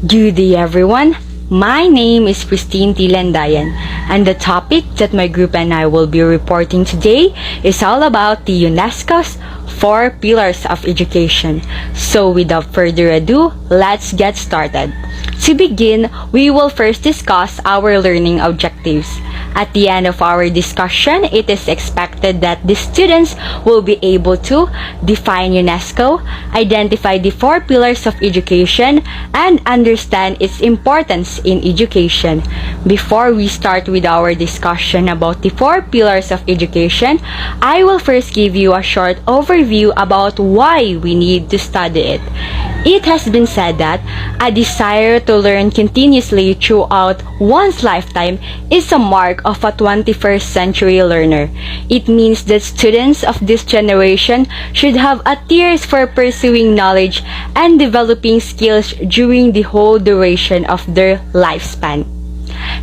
Good day everyone. My name is Christine Tilandayan, and the topic that my group and I will be reporting today is all about the UNESCO'S 4 pillars of education. So without further ado, let's get started. To begin, we will first discuss our learning objectives. At the end of our discussion, it is expected that the students will be able to define UNESCO, identify the 4 pillars of education, and understand its importance in education. Before we start with our discussion about the 4 pillars of education, I will first give you a short overview about why we need to study it. It has been said that a desire to learn continuously throughout one's lifetime is a mark of a 21st century learner. It means that students of this generation should have a thirst for pursuing knowledge and developing skills during the whole duration of their lifespan.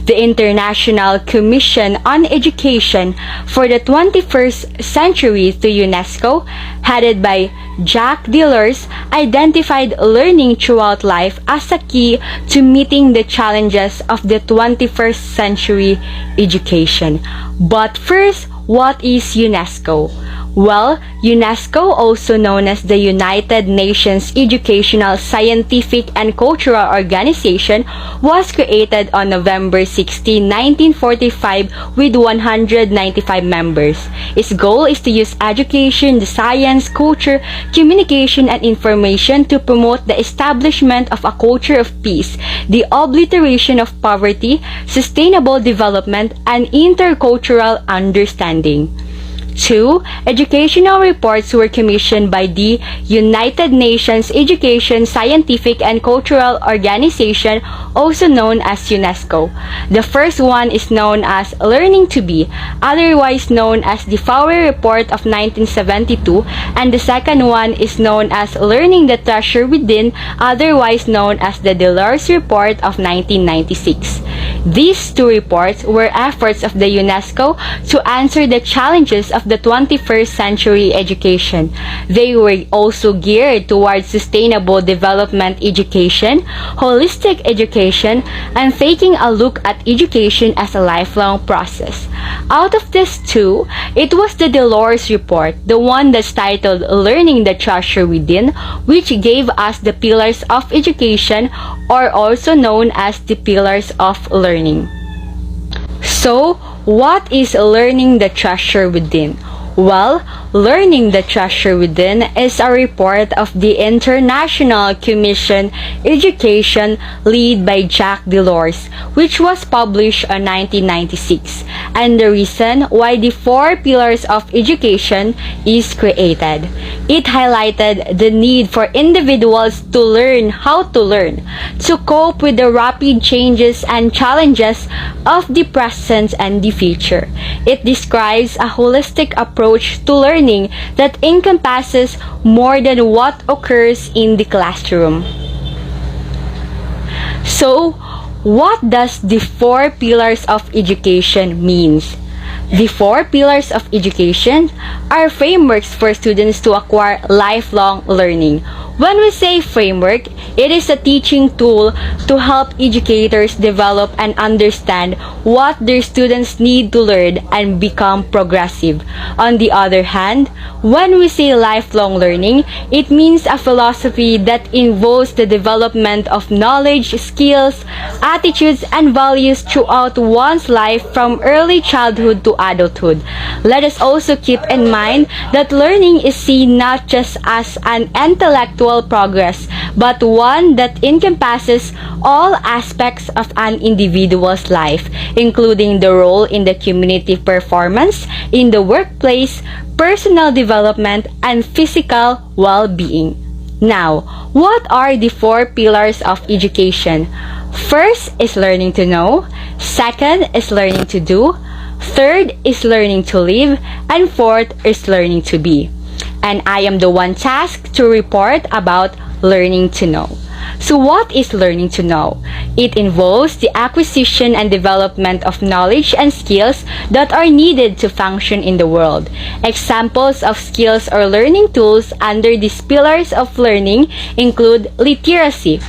The International Commission on Education for the 21st Century to UNESCO, headed by Jacques Delors, identified learning throughout life as a key to meeting the challenges of the 21st century education. But first, what is UNESCO? Well, UNESCO, also known as the United Nations Educational, Scientific, and Cultural Organization, was created on November 16, 1945 with 195 members. Its goal is to use education, the science, culture, communication, and information to promote the establishment of a culture of peace, the obliteration of poverty, sustainable development, and intercultural understanding. 2. Educational reports were commissioned by the United Nations Education, Scientific, and Cultural Organization, also known as UNESCO. The first one is known as Learning to Be, otherwise known as the Fowler Report of 1972, and the second one is known as Learning the Treasure Within, otherwise known as the Delors Report of 1996. These two reports were efforts of the UNESCO to answer the challenges of the 21st century education. They were also geared towards sustainable development education, holistic education, and taking a look at education as a lifelong process. Out of these two, it was the Delors Report, the one that's titled Learning the Treasure Within, which gave us the pillars of education, or also known as the pillars of learning. So, what is learning the treasure within? Well, Learning the Treasure Within is a report of the International Commission Education led by Jacques Delors, which was published in 1996, and the reason why the 4 pillars of education is created. It highlighted the need for individuals to learn how to learn, to cope with the rapid changes and challenges of the present and the future. It describes a holistic approach to learning that encompasses more than what occurs in the classroom. So, what does the 4 pillars of education means? The 4 pillars of education are frameworks for students to acquire lifelong learning. When we say framework, it is a teaching tool to help educators develop and understand what their students need to learn and become progressive. On the other hand, when we say lifelong learning, it means a philosophy that involves the development of knowledge, skills, attitudes, and values throughout one's life from early childhood to adulthood. Let us also keep in mind that learning is seen not just as an intellectual progress, but one that encompasses all aspects of an individual's life, including the role in the community performance, in the workplace, personal development, and physical well-being. Now, what are the 4 pillars of education? First is learning to know, second is learning to do, third is learning to live, and fourth is learning to be. And I am the one tasked to report about learning to know. So what is learning to know? It involves the acquisition and development of knowledge and skills that are needed to function in the world. Examples of skills or learning tools under these pillars of learning include literacy,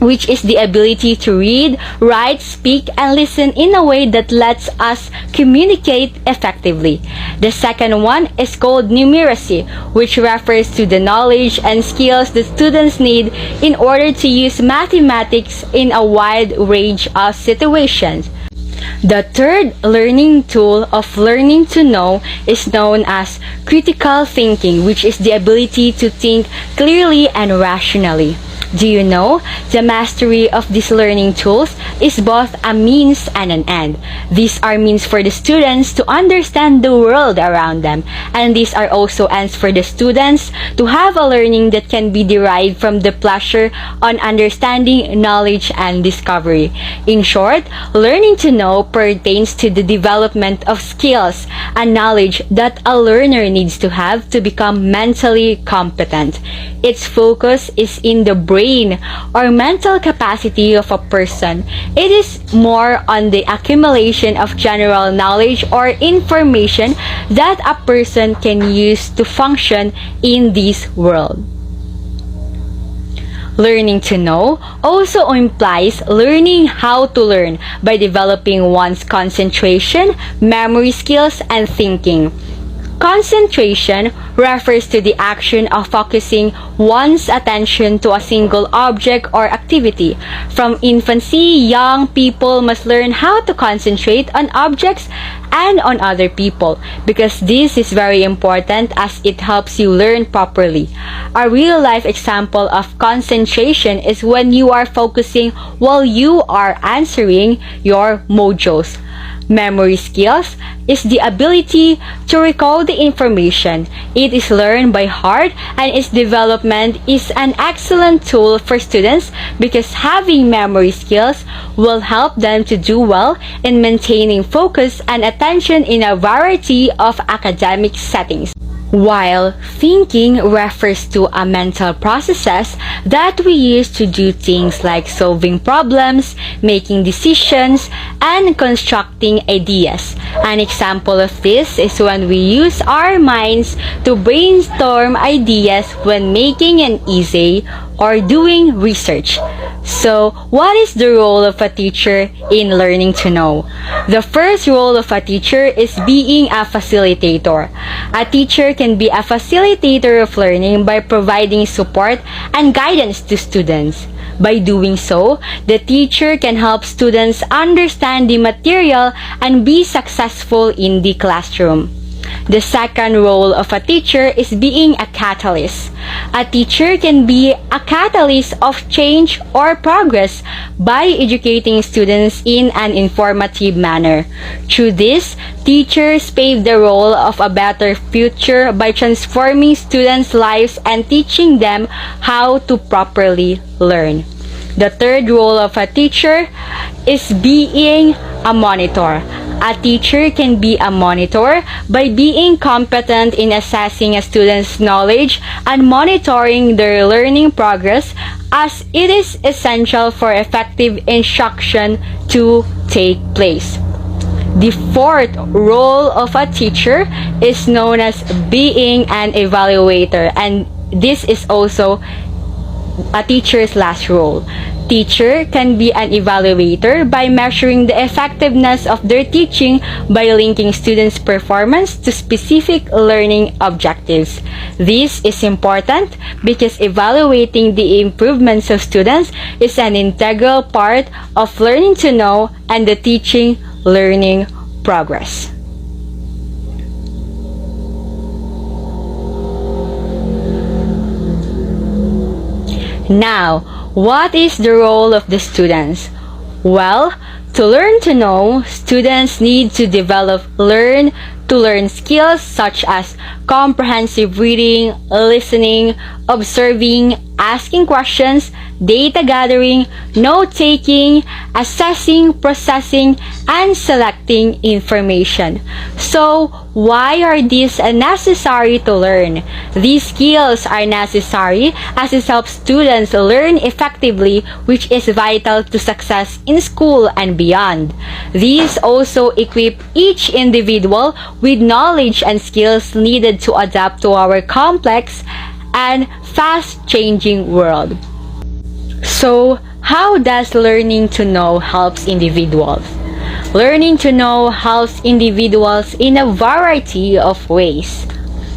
which is the ability to read, write, speak, and listen in a way that lets us communicate effectively. The second one is called numeracy, which refers to the knowledge and skills that students need in order to use mathematics in a wide range of situations. The third learning tool of learning to know is known as critical thinking, which is the ability to think clearly and rationally. Do you know, the mastery of these learning tools is both a means and an end. These are means for the students to understand the world around them, and these are also ends for the students to have a learning that can be derived from the pleasure on understanding, knowledge, and discovery. In short, learning to know pertains to the development of skills and knowledge that a learner needs to have to become mentally competent. Its focus is in the brain or mental capacity of a person. It is more on the accumulation of general knowledge or information that a person can use to function in this world. Learning to know also implies learning how to learn by developing one's concentration, memory skills, and thinking. Concentration refers to the action of focusing one's attention to a single object or activity. From infancy, young people must learn how to concentrate on objects and on other people, because this is very important as it helps you learn properly. A real-life example of concentration is when you are focusing while you are answering your modules. Memory skills is the ability to recall the information. It is learned by heart, and its development is an excellent tool for students because having memory skills will help them to do well in maintaining focus and attention in a variety of academic settings. While thinking refers to a mental processes that we use to do things like solving problems, making decisions, and constructing ideas. An example of this is when we use our minds to brainstorm ideas when making an essay or doing research. So, what is the role of a teacher in learning to know? The first role of a teacher is being a facilitator. A teacher can be a facilitator of learning by providing support and guidance to students. By doing so, the teacher can help students understand the material and be successful in the classroom. The second role of a teacher is being a catalyst. A teacher can be a catalyst of change or progress by educating students in an informative manner. Through this, teachers pave the role of a better future by transforming students' lives and teaching them how to properly learn. The third role of a teacher is being a monitor. A teacher can be a monitor by being competent in assessing a student's knowledge and monitoring their learning progress, as it is essential for effective instruction to take place. The fourth role of a teacher is known as being an evaluator, and this is also a teacher's last role. Teacher can be an evaluator by measuring the effectiveness of their teaching by linking students' performance to specific learning objectives. This is important because evaluating the improvements of students is an integral part of learning to know and the teaching learning progress. Now, what is the role of the students? Well, to learn to know, students need to develop learn-to-learn skills such as comprehensive reading, listening, observing, asking questions, data gathering, note-taking, assessing, processing, and selecting information. So, why are these necessary to learn? These skills are necessary as it helps students learn effectively, which is vital to success in school and beyond. These also equip each individual with knowledge and skills needed to adapt to our complex and fast-changing world. So, How does learning to know helps individuals? Learning to know helps individuals in a variety of ways.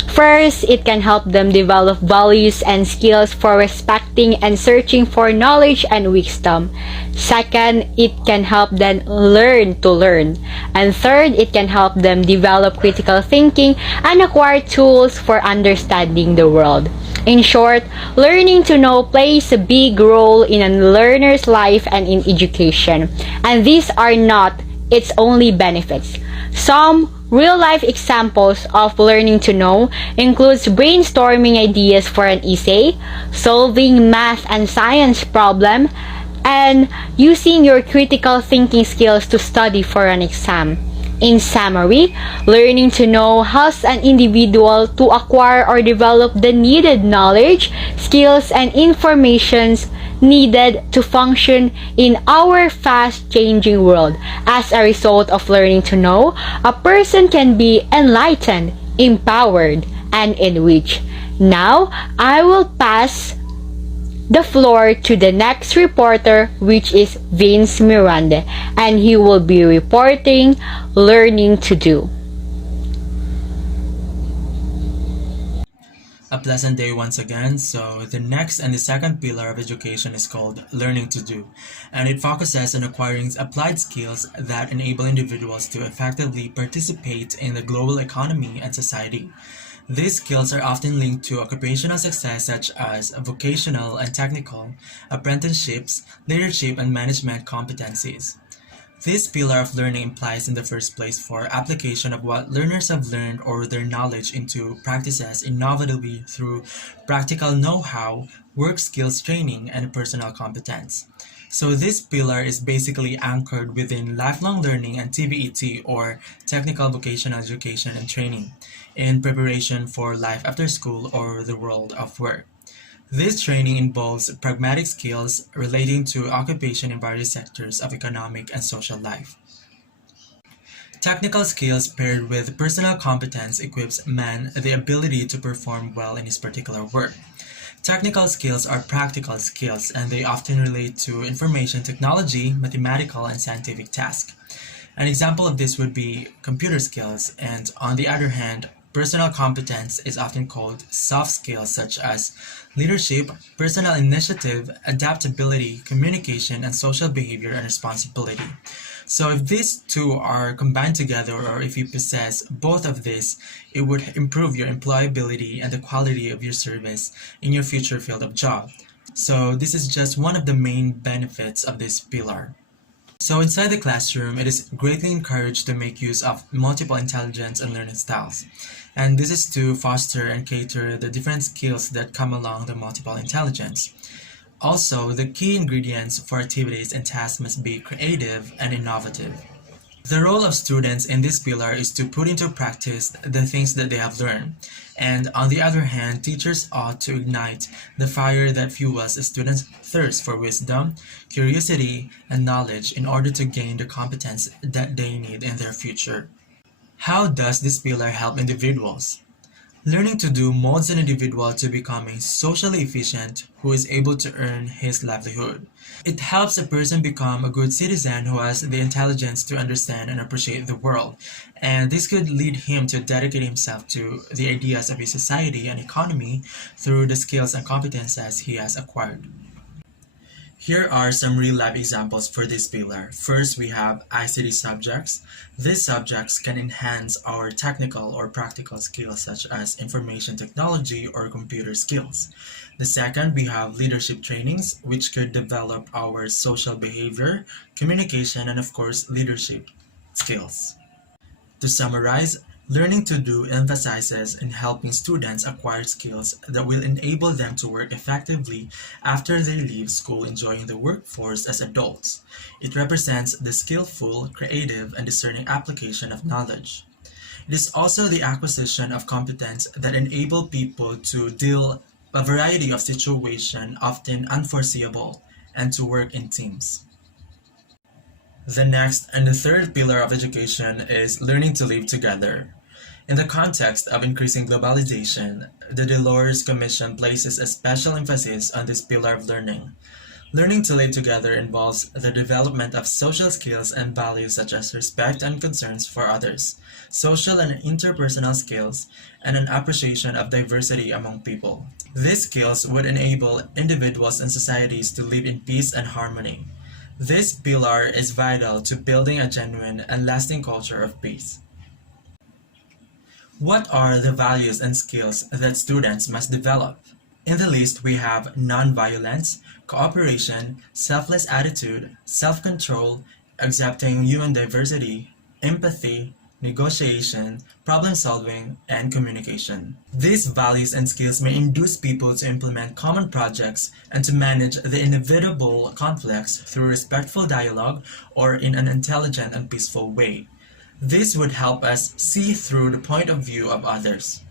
First, it can help them develop values and skills for respecting and searching for knowledge and wisdom. Second, it can help them learn to learn. And third, it can help them develop critical thinking and acquire tools for understanding the world. In short, learning to know plays a big role in a learner's life and in education. And these are not its only benefits. Some real-life examples of learning to know includes brainstorming ideas for an essay, solving math and science problem, and using your critical thinking skills to study for an exam. In summary, learning to know helps an individual to acquire or develop the needed knowledge, skills, and informations needed to function in our fast-changing world. As a result of learning to know, a person can be enlightened, empowered, and enriched. Now, I will pass the floor to the next reporter, which is Vince Miranda, and he will be reporting Learning to Do. A pleasant day once again. So, the next and the second pillar of education is called Learning to Do, and it focuses on acquiring applied skills that enable individuals to effectively participate in the global economy and society. These skills are often linked to occupational success such as vocational and technical, apprenticeships, leadership, and management competencies. This pillar of learning implies in the first place for application of what learners have learned or their knowledge into practices innovatively through practical know-how, work skills training, and personal competence. So this pillar is basically anchored within lifelong learning and TVET or technical vocational education and training in preparation for life after school or the world of work. This training involves pragmatic skills relating to occupation in various sectors of economic and social life. Technical skills paired with personal competence equips man the ability to perform well in his particular work. Technical skills are practical skills and they often relate to information technology, mathematical, and scientific tasks. An example of this would be computer skills, and on the other hand, personal competence is often called soft skills such as leadership, personal initiative, adaptability, communication, and social behavior and responsibility. So if these two are combined together or if you possess both of these, it would improve your employability and the quality of your service in your future field of job. So this is just one of the main benefits of this pillar. So inside the classroom, it is greatly encouraged to make use of multiple intelligence and learning styles. And this is to foster and cater the different skills that come along the multiple intelligence. Also, the key ingredients for activities and tasks must be creative and innovative. The role of students in this pillar is to put into practice the things that they have learned. And on the other hand, teachers ought to ignite the fire that fuels a student's thirst for wisdom, curiosity, and knowledge in order to gain the competence that they need in their future. How does this pillar help individuals? Learning to do molds an individual to becoming socially efficient who is able to earn his livelihood. It helps a person become a good citizen who has the intelligence to understand and appreciate the world, and this could lead him to dedicate himself to the ideas of his society and economy through the skills and competences he has acquired. Here are some real-life examples for this pillar. First, we have ICT subjects. These subjects can enhance our technical or practical skills such as information technology or computer skills. The second, we have leadership trainings, which could develop our social behavior, communication, and of course, leadership skills. To summarize, learning to do emphasizes in helping students acquire skills that will enable them to work effectively after they leave school enjoying the workforce as adults. It represents the skillful, creative, and discerning application of knowledge. It is also the acquisition of competence that enable people to deal a variety of situations often unforeseeable and to work in teams. The next and the third pillar of education is learning to live together. In the context of increasing globalization, the Delors Commission places a special emphasis on this pillar of learning. Learning to live together involves the development of social skills and values such as respect and concerns for others, social and interpersonal skills, and an appreciation of diversity among people. These skills would enable individuals and societies to live in peace and harmony. This pillar is vital to building a genuine and lasting culture of peace. What are the values and skills that students must develop? In the list, we have nonviolence, cooperation, selfless attitude, self control, accepting human diversity, empathy, negotiation, problem solving, and communication. These values and skills may induce people to implement common projects and to manage the inevitable conflicts through respectful dialogue or in an intelligent and peaceful way. This would help us see through the point of view of others.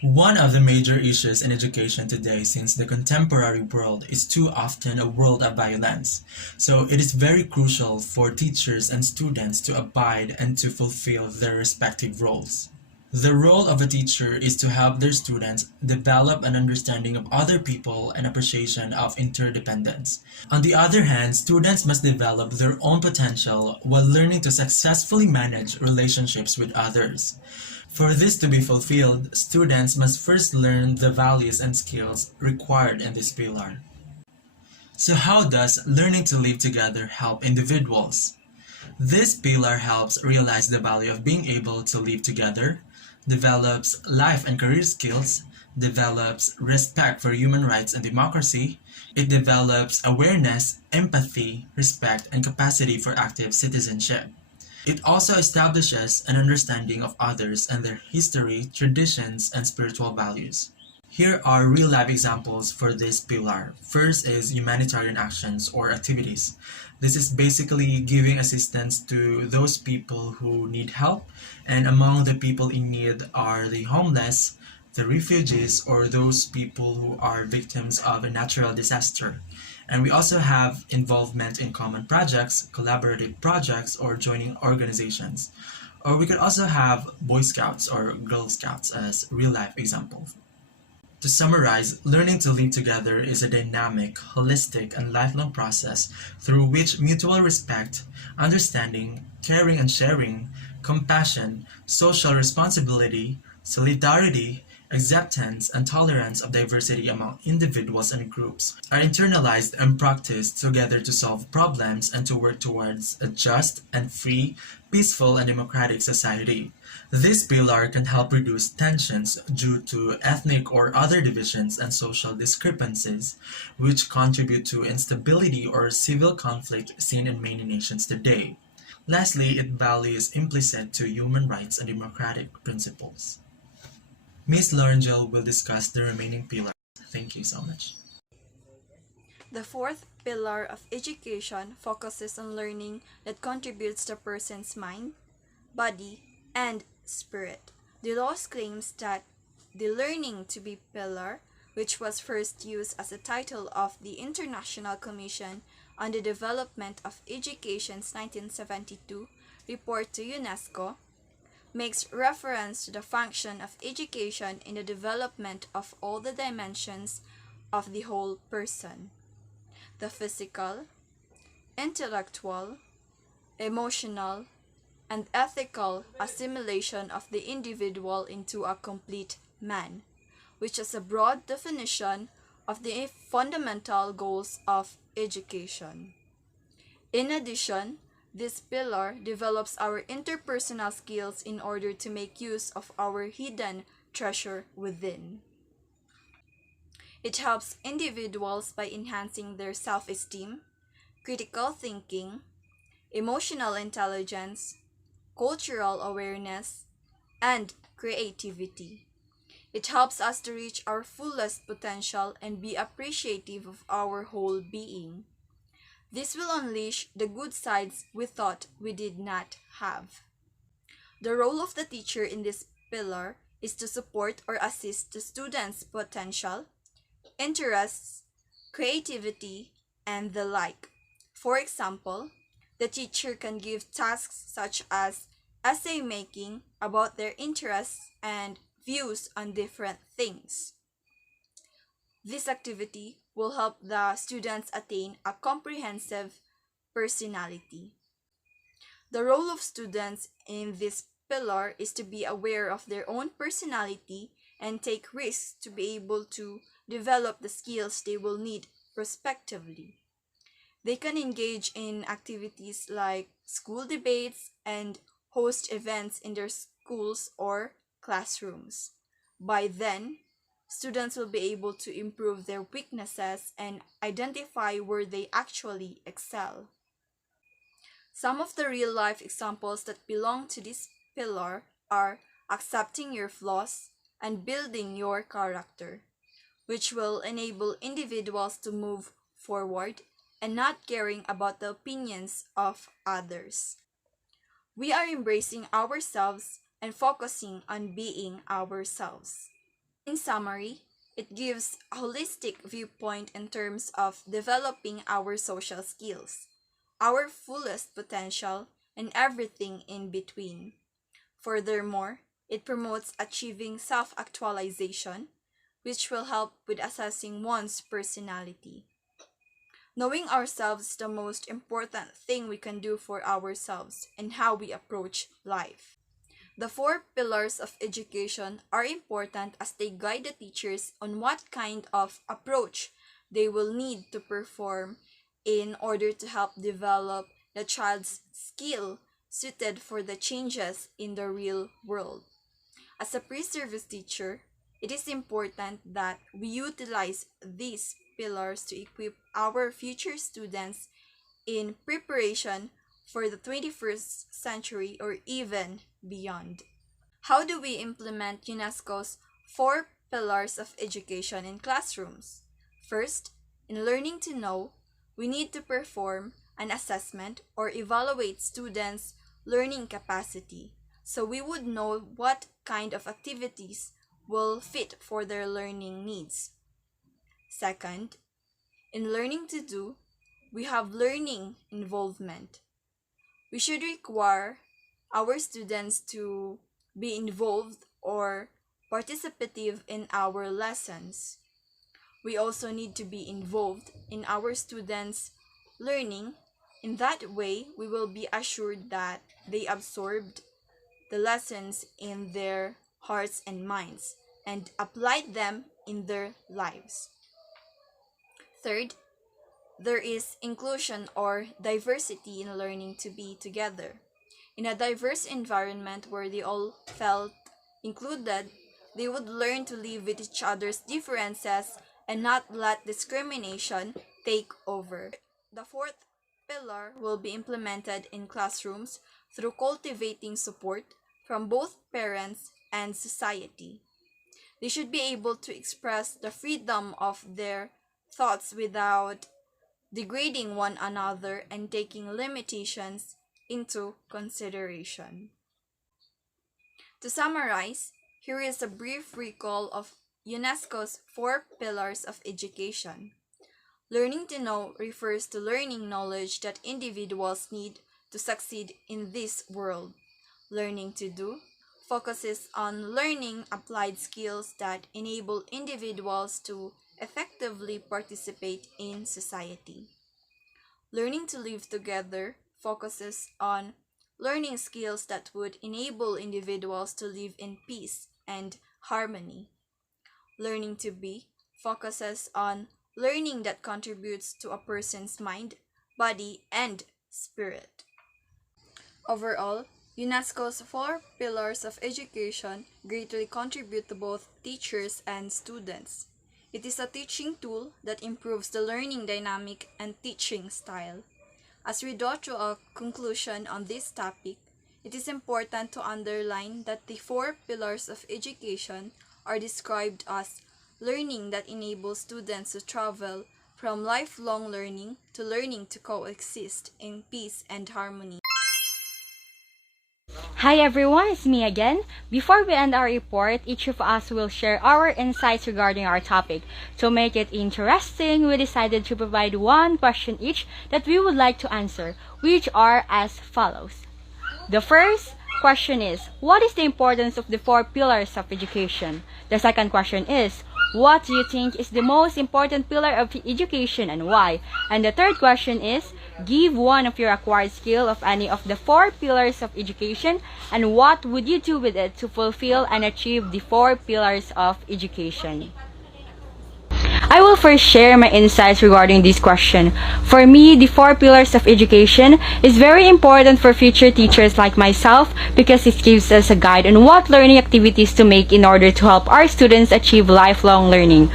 One of the major issues in education today, since the contemporary world is too often a world of violence, so it is very crucial for teachers and students to abide and to fulfill their respective roles. The role of a teacher is to help their students develop an understanding of other people and appreciation of interdependence. On the other hand, students must develop their own potential while learning to successfully manage relationships with others. For this to be fulfilled, students must first learn the values and skills required in this pillar. So how does learning to live together help individuals? This pillar helps realize the value of being able to live together, develops life and career skills, develops respect for human rights and democracy, it develops awareness, empathy, respect, and capacity for active citizenship. It also establishes an understanding of others and their history, traditions, and spiritual values. Here are real-life examples for this pillar. First is humanitarian actions or activities. This is basically giving assistance to those people who need help, and among the people in need are the homeless, the refugees, or those people who are victims of a natural disaster. And we also have involvement in common projects, collaborative projects, or joining organizations. Or we could also have Boy Scouts or Girl Scouts as real-life examples. To summarize, learning to live together is a dynamic, holistic, and lifelong process through which mutual respect, understanding, caring and sharing, compassion, social responsibility, solidarity, acceptance, and tolerance of diversity among individuals and groups are internalized and practiced together to solve problems and to work towards a just and free, peaceful, and democratic society. This pillar can help reduce tensions due to ethnic or other divisions and social discrepancies, which contribute to instability or civil conflict seen in many nations today. Lastly, it values implicit to human rights and democratic principles. Ms. Lorangel will discuss the remaining pillars. Thank you so much. The fourth pillar of education focuses on learning that contributes to a person's mind, body, and spirit. The law claims that the learning to be pillar, which was first used as a title of the International Commission on the Development of Education's 1972 report to UNESCO, makes reference to the function of education in the development of all the dimensions of the whole person: the physical, intellectual, emotional, and ethical assimilation of the individual into a complete man, which is a broad definition of the fundamental goals of education. In addition, this pillar develops our interpersonal skills in order to make use of our hidden treasure within. It helps individuals by enhancing their self-esteem, critical thinking, emotional intelligence, cultural awareness, and creativity. It helps us to reach our fullest potential and be appreciative of our whole being. This will unleash the good sides we thought we did not have. The role of the teacher in this pillar is to support or assist the student's potential, interests, creativity, and the like. For example, the teacher can give tasks such as essay making about their interests and views on different things. This activity will help the students attain a comprehensive personality. The role of students in this pillar is to be aware of their own personality and take risks to be able to develop the skills they will need prospectively. They can engage in activities like school debates and host events in their schools or classrooms. By then, students will be able to improve their weaknesses and identify where they actually excel. Some of the real-life examples that belong to this pillar are accepting your flaws and building your character, which will enable individuals to move forward and not caring about the opinions of others. We are embracing ourselves and focusing on being ourselves. In summary, it gives a holistic viewpoint in terms of developing our social skills, our fullest potential, and everything in between. Furthermore, it promotes achieving self-actualization, which will help with assessing one's personality. Knowing ourselves is the most important thing we can do for ourselves and how we approach life. The 4 pillars of education are important as they guide the teachers on what kind of approach they will need to perform in order to help develop the child's skill suited for the changes in the real world. As a pre-service teacher, it is important that we utilize these pillars to equip our future students in preparation for the 21st century or even beyond. How do we implement UNESCO'S 4 pillars of education in classrooms? First, in learning to know, we need to perform an assessment or evaluate students' learning capacity so we would know what kind of activities will fit for their learning needs. Second, in learning to do, we have learning involvement. We should require our students to be involved or participative in our lessons. We also need to be involved in our students' learning. In that way, we will be assured that they absorbed the lessons in their hearts and minds and applied them in their lives. Third, there is inclusion or diversity in learning to be together. In a diverse environment where they all felt included, they would learn to live with each other's differences and not let discrimination take over. The 4th pillar will be implemented in classrooms through cultivating support from both parents and society. They should be able to express the freedom of their thoughts without degrading one another and taking limitations into consideration. To summarize, here is a brief recall of UNESCO'S 4 pillars of education. Learning to know refers to learning knowledge that individuals need to succeed in this world. Learning to do focuses on learning applied skills that enable individuals to effectively participate in society. Learning to live together focuses on learning skills that would enable individuals to live in peace and harmony. Learning to be focuses on learning that contributes to a person's mind, body, and spirit. Overall, UNESCO'S 4 pillars of education greatly contribute to both teachers and students. It is a teaching tool that improves the learning dynamic and teaching style. As we draw to a conclusion on this topic, it is important to underline that the 4 pillars of education are described as learning that enables students to travel from lifelong learning to learning to coexist in peace and harmony. Hi everyone, it's me again. Before we end our report, each of us will share our insights regarding our topic. To make it interesting, we decided to provide one question each that we would like to answer, which are as follows. The first question is, what is the importance of the 4 pillars of education? The second question is, what do you think is the most important pillar of education and why? And the third question is, give one of your acquired skill of any of the four pillars of education and what would you do with it to fulfill and achieve the four pillars of education? I will first share my insights regarding this question. For me, the four pillars of education is very important for future teachers like myself because it gives us a guide on what learning activities to make in order to help our students achieve lifelong learning.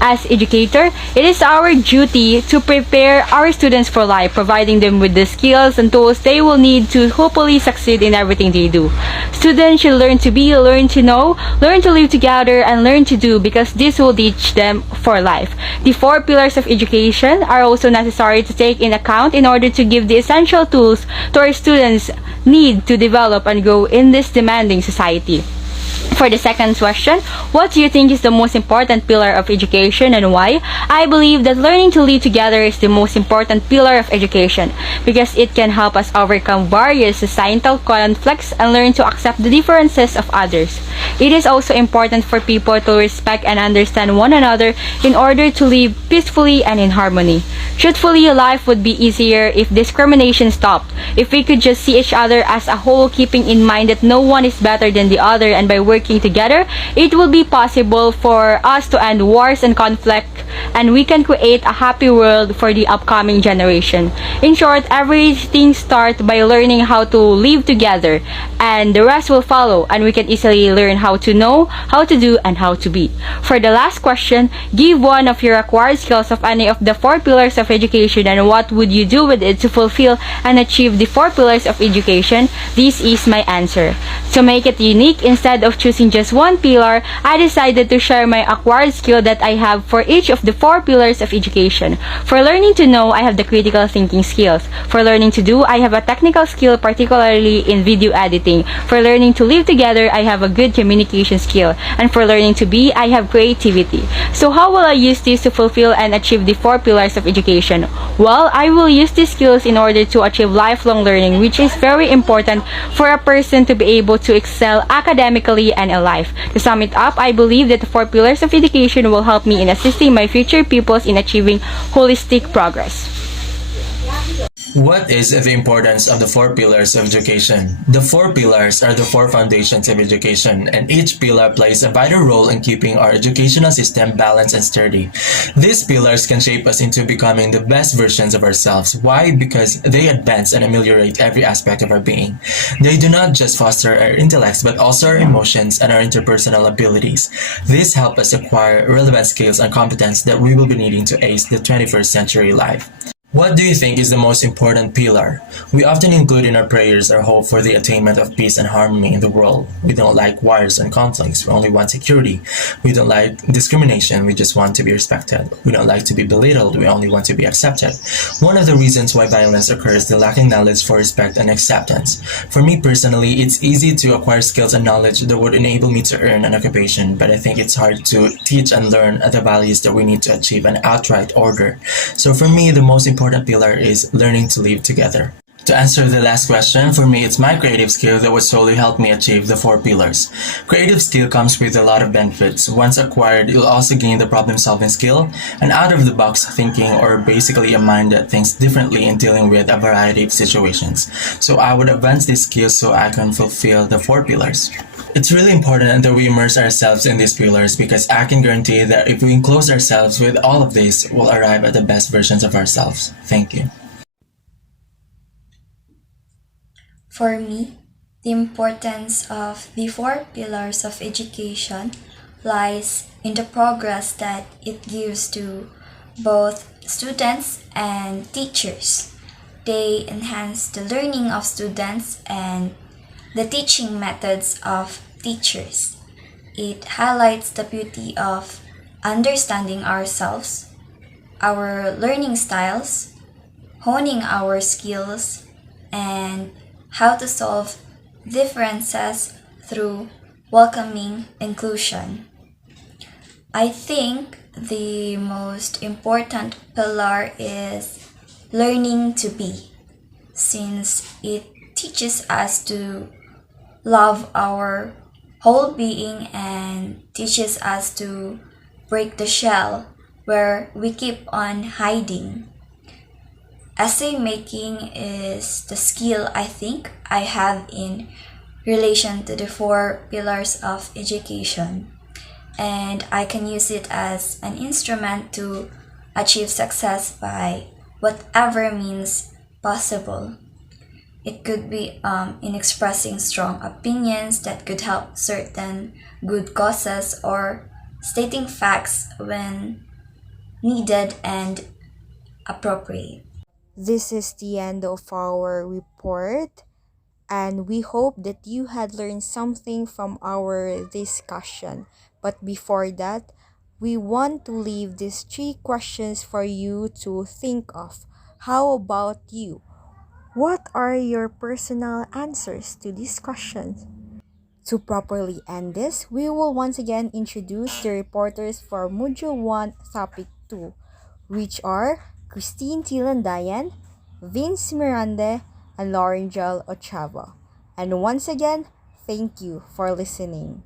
As educator, it is our duty to prepare our students for life, providing them with the skills and tools they will need to hopefully succeed in everything they do. Students should learn to be, learn to know, learn to live together, and learn to do because this will teach them for life. The four pillars of education are also necessary to take in account in order to give the essential tools to our students need to develop and grow in this demanding society. For the second question, what do you think is the most important pillar of education and why? I believe that learning to live together is the most important pillar of education because it can help us overcome various societal conflicts and learn to accept the differences of others. It is also important for people to respect and understand one another in order to live peacefully and in harmony. Truthfully, life would be easier if discrimination stopped, if we could just see each other as a whole, keeping in mind that no one is better than the other, and by working together, it will be possible for us to end wars and conflict, and we can create a happy world for the upcoming generation. In short, everything starts by learning how to live together, and the rest will follow, and we can easily learn how to know, how to do, and how to be. For the last question, give one of your acquired skills of any of the four pillars of education and what would you do with it to fulfill and achieve the four pillars of education? This is my answer. To make it unique, instead of choosing just one pillar, I decided to share my acquired skill that I have for each of the four pillars of education. For learning to know, I have the critical thinking skills. For learning to do, I have a technical skill, particularly in video editing. For learning to live together, I have a good communication skill. And for learning to be, I have creativity. So how will I use this to fulfill and achieve the four pillars of education? Well, I will use these skills in order to achieve lifelong learning, which is very important for a person to be able to excel academically and in life. To sum it up, I believe that the four pillars of education will help me in assisting my future pupils in achieving holistic progress. What is the importance of the four pillars of education? The four pillars are the four foundations of education, and each pillar plays a vital role in keeping our educational system balanced and sturdy. These pillars can shape us into becoming the best versions of ourselves. Why? Because they advance and ameliorate every aspect of our being. They do not just foster our intellects, but also our emotions and our interpersonal abilities. These help us acquire relevant skills and competence that we will be needing to ace the 21st century life. What do you think is the most important pillar? We often include in our prayers our hope for the attainment of peace and harmony in the world. We don't like wars and conflicts, we only want security. We don't like discrimination, we just want to be respected. We don't like to be belittled, we only want to be accepted. One of the reasons why violence occurs is the lacking knowledge for respect and acceptance. For me personally, it's easy to acquire skills and knowledge that would enable me to earn an occupation, but I think it's hard to teach and learn the values that we need to achieve an outright order. So for me, the most important pillar is learning to live together. To answer the last question, for me it's my creative skill that would solely help me achieve the four pillars. Creative skill comes with a lot of benefits. Once acquired, you'll also gain the problem-solving skill, and out-of-the-box thinking, or basically a mind that thinks differently in dealing with a variety of situations. So I would advance these skills so I can fulfill the four pillars. It's really important that we immerse ourselves in these pillars because I can guarantee that if we enclose ourselves with all of this, we'll arrive at the best versions of ourselves. Thank you. For me, the importance of the four pillars of education lies in the progress that it gives to both students and teachers. They enhance the learning of students and the teaching methods of teachers. It highlights the beauty of understanding ourselves, our learning styles, honing our skills, and how to solve differences through welcoming inclusion. I think the most important pillar is learning to be, since it teaches us to love our whole being and teaches us to break the shell where we keep on hiding. Essay making is the skill I think I have in relation to the four pillars of education, and I can use it as an instrument to achieve success by whatever means possible. It could be in expressing strong opinions that could help certain good causes or stating facts when needed and appropriate. This is the end of our report, and we hope that you had learned something from our discussion. But before that, we want to leave these three questions for you to think of. How about you? What are your personal answers to these questions? To properly end this, we will once again introduce the reporters for Module 1, Topic 2, which are Christine Tilandayan, Vince Miranda, and Laurangel Ochava. And once again, thank you for listening.